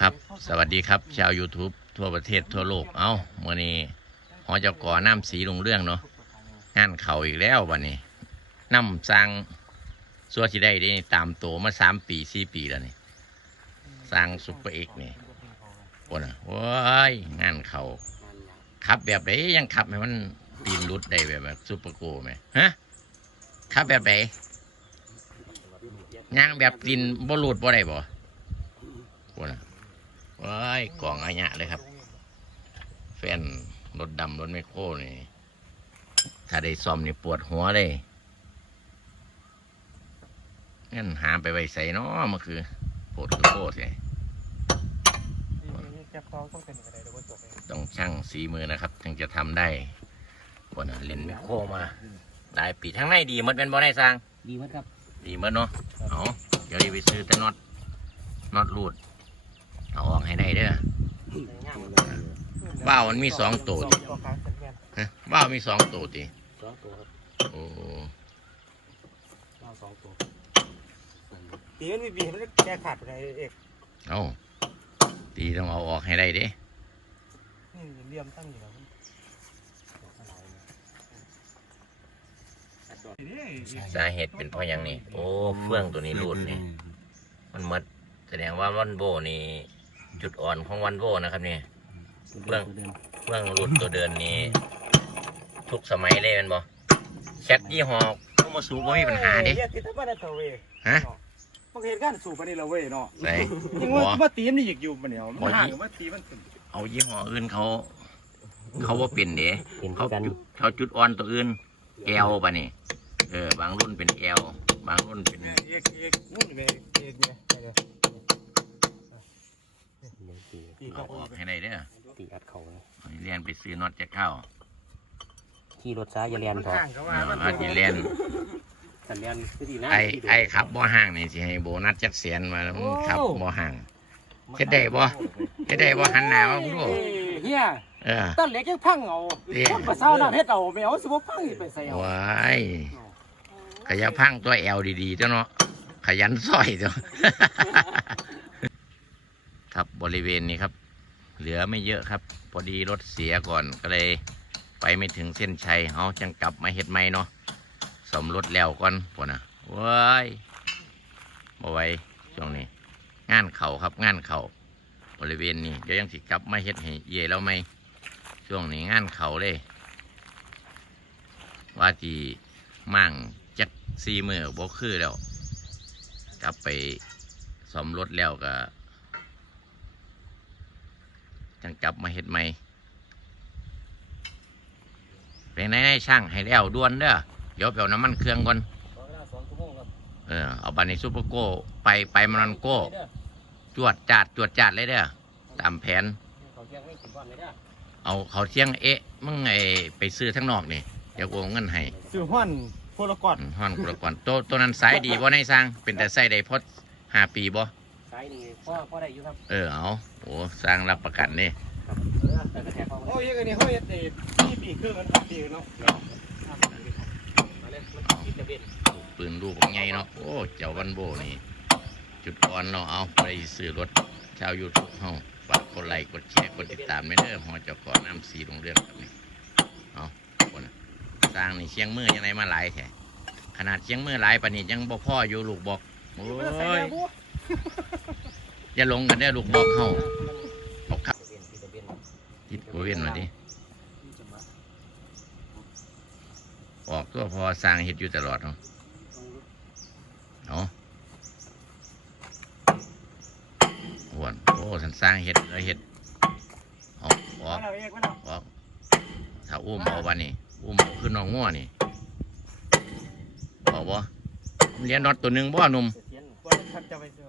ครับ สวัสดีครับ ชาว YouTube ทั่วประเทศทั่วโลก เอ้ามื่อนี้หอเจ้าก่อน้ำสีลงเรื่องเนาะ งานเข่าอีกแล้ววันนี้น้ำสร้างสัวที่ได้ได้ตามโตมาสามปีสี่ปีแล้วนี่สร้างซุปเปอร์เอกนี่โอ้นะโอ้ยงานเขาขับแบบไหนยังขับให้มันปีนรุดได้แบบแบบซุปเปอร์โกไหมฮะขับแบบไหนย่างแบบปีนบรูดบ่ได้บ่ ว้ายกล่องอายะเลยครับ แฟนรถดำรถไมคโครนี่ถ้าได้ซ่อมนี่ปวดหัวเลยงั้นหาไปไว้ใส่เนาะมันคือปวดคือโคตรเลยจับต้องต้องเป็นอะไรเดี๋ยวว่าจบเองต้องช่างสีมือนะครับ ถึงจะทำได้ปวดเล่นไมคโครมาหลายปีทั้งในดีหมันเป็นบ่ได้สร้าง ดีมั้ยครับ ดีหมันเนาะเอาเดี๋ยวนี้ไปซื้อแต่น็อตน็อตรูด เอาออกให้ได้เด้อว่าวมันมีสองตัวติตัวค้างเป็นแม่นฮะว่าวมีสองตัวติสองตัวครับโอ้เอาสองตัวตีมันมีบีมันแก้ขาดไปไหนเอกเอาตีต้องเอาออกให้ได้เด้นี่เหลี่ยมตั้งอยู่แล้วสาเหตุเป็นเพราะหยังนี่โอ้ เฟื่องตัวนี้รูดนี่ มันหมัดแสดงว่าวันโบนี่ จุดอ่อนของวันโบนะครับนี่เรื่องเฟื่องรูดตัวเดินนี่ทุกสมัยเลยแมันบ่แคทยี่ห้อเข้ามาสูบไม่มีปัญหาเด้เรียกติดตั้งแต่ตัวเว้ยฮะมันเหตุการณ์สูบไปนี่เราเว้ยเนาะใส่ยังบ่ว่ามาตีมันนี่อีกอยู่มันเนี่ยมันห่างมาตีมันเอายี่ห้ออื่นเขา เขาว่าเป็นเด้เห็นเขากันจุดเขาจุดอ่อนตัวอื่นแอลปะนี่เออบางรุ่นเป็นแอลบางรุ่นเป็นเอกเอกนู่นเลยเอกเนี่ย ตีเอาเขาออกให้ได้เด้อตีอัดเขาเลยเรียนไปซื้อน็อตจะเข้าขี่รถซ้ายอย่าเลียนมันพอห่างเขาว่าเอามันอาจิเรียนสัญญาณคือดีนะไอไอขับบ่ห่างนี่สิให้โบนัสจักเสียนมาแล้วมันขับบ่ห่างเฮ็ดได้บ่เฮ็ดได้บ่หันหน้ามาดูเฮียเออตั้งเหล็กยังพังเอาคนภาษาหน้าเฮ็ดเอาไม่เอาสิบ่พังอีกไปใส่เอาว้ายขยับพังตัวแอลดีๆเจ้าเนาะขยันซอยเจ้า ครับบริเวณนี้ครับ เหลือไม่เยอะครับ พอดีรถเสียก่อนก็เลยไปไม่ถึงเส้นชัยเอาจังกลับมาเฮ็ดใหม่เนาะสมรถแล้วก่อนพวกน่ะว้ายบ่ไหวช่วงนี้ งานเข่าครับงานเข่าบริเวณนี้เดี๋ยวยังสิกลับมาเฮ็ดให้เย่แล้วไหมช่วงนี้งานเข่าเลย ว่าจีมั่งจักซีมือบ่คือแล้ว กลับไปสมรถแล้วก็ จังกลับมาเฮ็ดใหม่เป็นไงให้ช่างให้แล้วด่วนเด้อเดี๋ยวไปเอาน้ำมันเครื่องก่อนสองชั่วโมงครับเออเอาบันในซูเปอร์โก้ไปไปมันโก้ จวดจาดจวดจาดเลยเด้อตามแผนเขาเที่ยงไม่กินบ้านเลยเด้อเอาเขาเที่ยงเอ๊ะมึงไงไปซื้อทั้งนอกนี่เดี๋ยวกูเอาเงินให้สื่อห้อนโพลกอดอืมฮ้อนกูละก่อนตัวตัวนั้นสายดีบ่ในสร้างเป็นแต่ใส่ได้พอห้าปีบ่ซ้ายนี่พ่อพ่อได้อยู่ครับเออเอาโอ้สร้างรับประกันนี่ครับเออแต่กระแทกเขาโอ้ยอันนี้เขาเฮ็ดเด็ดที่ปีครึ่งกันปีเนาะมาเลยมันกินจะเป็นปืนลูกใหญ่เนาะโอ้เจ้าวันโบนี่ จุดอ่อนเนาะเอาไปซื้อรถชาวยูทูบเฮาฝากกดไลค์กดแชร์กดติดตามไม่เด้อหอเจ้าก่อน้ำสีโรงเรือนครับนี่เอาคนน่ะสร้างนี่เชียงมือยังไงมาหลายแท้ขนาดเชียงมือหลายปานนี้ยังบ่พ่ออยู่ลูกบอกโอ้ย อย่าลงกันเด้อลูกบอกเฮาเอาครับจะเป็นที่จะเป็นทิศบริเวณมาดิออกตัวพอสร้างเห็ดอยู่ตลอดเนาะเอาหวนโอ้สันสร้างเห็ดเลยเห็ดออกออกมาแล้วเอกมาแล้วออกถ้าอุ้มเอาวันนี้อุ้มเอาขึ้นน้องง่วนี่บอกบ่มันเลี้ยนน็อตตัวหนึ่งบ่หนุ่มเสียนว่าท่านจะไปซื้อ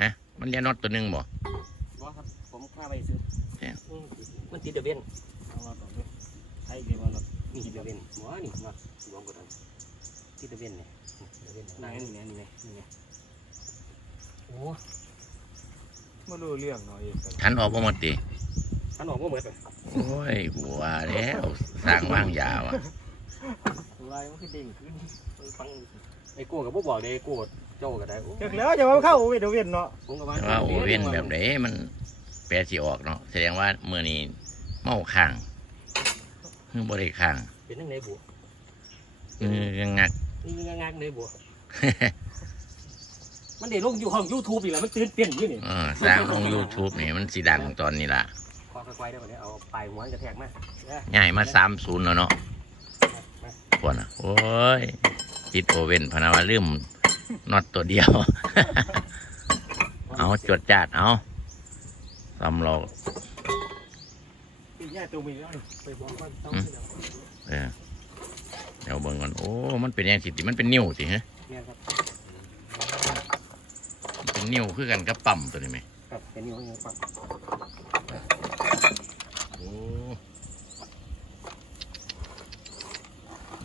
ฮะ มันเลี้ยนน็อตตัวหนึ่งบ่บ่ครับผมข้าไปซื้อแซ่บอืมมันติดจะเป็นเอาเราต่อด้วยให้ดีมาแล้วมีติดจะเป็นหมอนี่มาหลวงกดอันติดจะเป็นเนี่ยจะเป็นไหนนี่ไงนี่ไงนี่ไงโอ้ไม่รู้เรื่องเนาะเอกทันออกบ่หมดติท่านออกมาเหมือนกันโอ้ยบัวแล้วสร้างว่างยาวอะลายมันคือเด้งขึ้นฟังไอ้โก้กับพวกบอกเลยไอ้โก้ โจ้ก็ได้โอ้เด็กแล้วจะมาเข้าโอเวทโอเวนเนาะผมก็ว่าแต่ว่าโอเว่นแบบไหนมันแปลสิออกเนาะแสดงว่าเมื่อนี้เมาข้างเพิ่งบริข้างเป็นจังไดบัวเอองัก นี่งักๆเลยบัวมันได้ลงอยู่ห้อง YouTube อีกแล้วมันตื่นเต้นอยู่นี่เออสร้างลง YouTube นี่มันสีดังตอนนี้ล่ะคอไกลๆได้บ่เนี่ยเอาปลายหัวกระแทกมาง่ายมาสามศูนย์แล้วเนาะพวกน่ะ โอ้ยติดโอเว่นพะนาว่าลืม น็อตตัวเดียว เอาจวดจาดเอาสำรองปีนี้ตัวมีแล้วไปบอกว่าต้องเออเดี๋ยวเบิ่งก่อนโอ้ มันเป็นยังสิติมันเป็นนิ้วสิฮะเนี่ยครับมันเป็นนิ้วคือกันกับปั๊มตัวนี้ไหมครับเป็นนิ้วนิ้วปักโอ้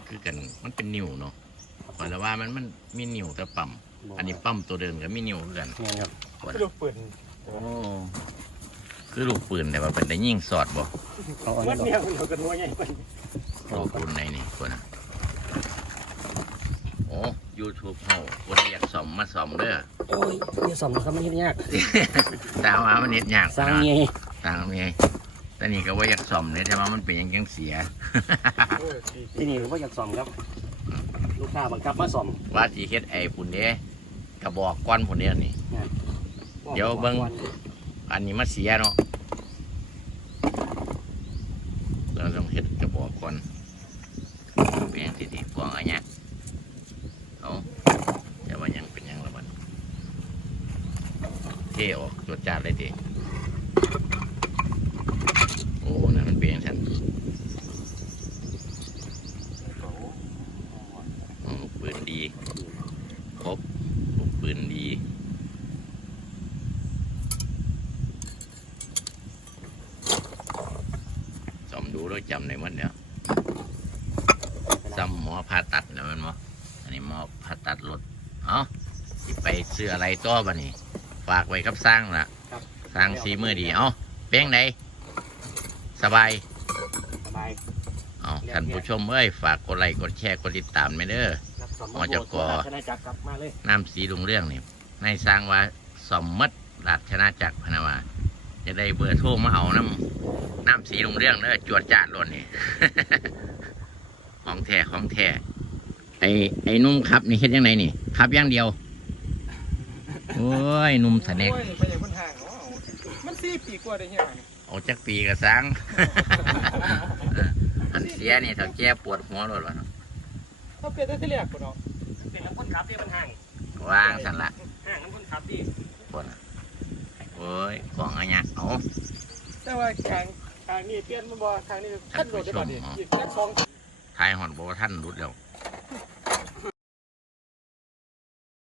คือกันมันเป็นนิ้วเนาะ พอแล้วว่ามันมันมีนิ้วแต่ปั๊มอันนี้ปั๊มตัวเดิมกับมีนิ้วคือกันเนี่ยครับลูกปืนโอ้คือลูกปืนแต่ว่าเป็นได้ยิงสอดบ่เอาอันวันี้ดก่อนเนี่ยมันกระทัวใหญ่ไปลูกปืนไหนนี่คนน่ะโอ้ยูทูบเฮาคนอยากซ่อมมาซ่อมเด้อโอ้ยเดี๋ยวสอมนะครับมันเฮ็ดยากแต่ว่ามันเน็ดยากสร้างนะเงี้ยต่างไงแต่นี่ก็ว่าอยากซ่อมเนี่ยแต่ว่ามันเป็นหยังจังเสียที่นี่ว่าอยากสอมครับ ลูกค้าบังคับมาสอมว่าสีเฮ็ดไอ้ปุ่นเด้กระบอกก้อนปุ่นเด้นี่ เดี๋ยวเบิ่ง อันนี้มาเสียเนาะเราต้องเฮ็ดกระบอกก้อนเป็นหยังสิดีกวางอันเนี้ยเอาแต่ว่ายังเป็นหยังละมันเท่ออกจดจาดเลยทีโอ้นั่นมันเป็นอย่างฉันอืมปืนดี ครบลูกปืนดี สมดูแล้วจำในมันเนี่ยซ้ำหมอผ่าตัดนะแมันหมออันนี้หมอผ่าตัดรถเอาสิไปซื้ออะไรต่อบ้านี่ฝากไว้กับสร้างล่ะครับสร้างสีมือดี เอาเป้งไหนสบายสบายเอาท่านผู้ชมเอ้ย ฝากกดไลค์กดแชร์กดติดตามไม่เด้อรับส อมอ๋อจะก่อชนะจักรกลับมาเลยน้ำสีลุงเรื่องนี่ในสร้างว่าสมมัดราชนาจักรพะนาวาจะได้เบอร์โทรมาเอาน้ำน้ำสีลุงเรื่องเด้อจวดจาดล้นนี่ของแท้ของแท้ไอ้ไอ้หนุ่มครับนี่เฮ็ดยังไงนี่ขับอย่างเดียวโอ้ยหนุ่มสะเนกโอ้ยไปอย่างคนห่างเนาะมันสี่ปีกว่าได้เฮียเอาจักปีกระสังอันเสียนี่ถ้าแก้ปวดหัวรถวะเนาะ เขาเปลี่ยนได้ที่แรกปุ่นเนาะเป็นน้ำคนขับที่มันห่างวางสันละห่างน้ำคนขับที่ปวดน่ะโอ้ยกล่องอันเนี้ยเอาแต่ว่าทางทางนี้เปลี่ยนมันบ่ทางนี้ขั้นโดดได้บ่ดิอีกแค่สองทายหอนบอกว่าท่านรุดแล้ว